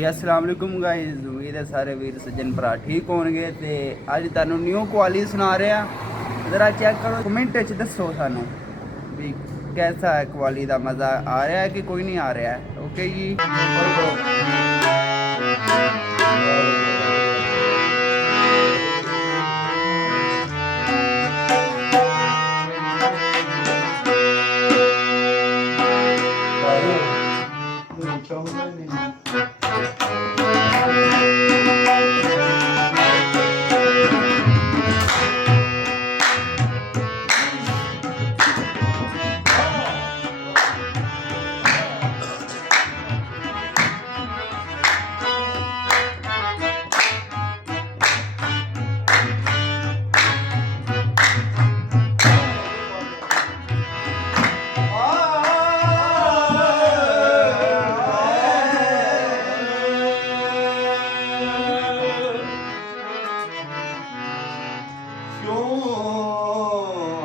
जी अस्सलाम वालेकुम गाइस, उम्मीद है सारे वीर सज्जन भरा ठीक होंगे। तो अज तुहानू न्यू क्वालिटी सुना रहे हैं। जरा चेक करो, कमेंट दसो सानू भी कैसा है, क्वालिटी का मज़ा आ रहा है कि कोई नहीं आ रहा है। ओके जी।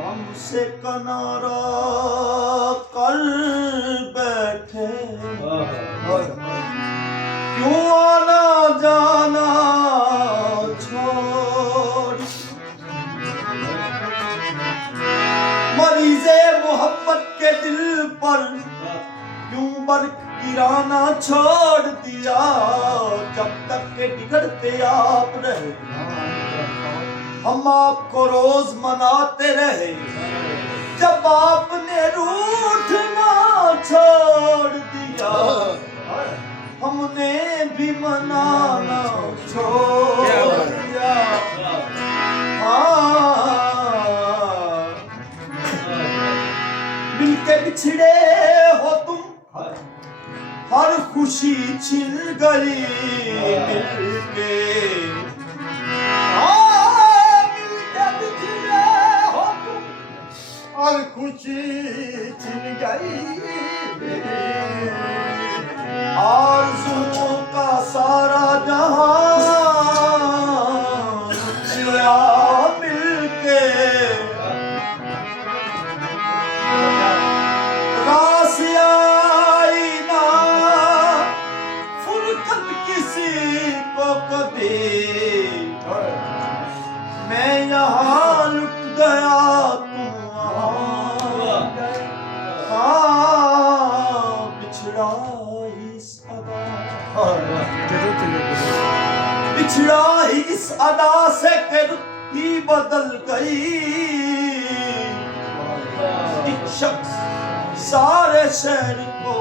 हमसे किनारा कर बैठे, क्यों आना जाना छोड़, मरीज़े मोहब्बत के दिल पर क्यों बर्फ गिराना छोड़ दिया। जब तक के बिगड़ते आप रहे, हम आपको रोज मनाते रहे। जब आपने रूठना छोड़ दिया, हमने भी मनाना छोड़ दिया। मिलके बिछड़े हो तुम, हर खुशी छिन गई मिलके। और खुशी छिन गई, आरज़ुओं का सारा जहां चिड़ा मिलके। रास आई ना फुर्सत किसी को कभी, मैं यहाँ लुट गया बिछड़ा ही इस अदा से कर ही बदल गई। एक शख्स सारे शहर को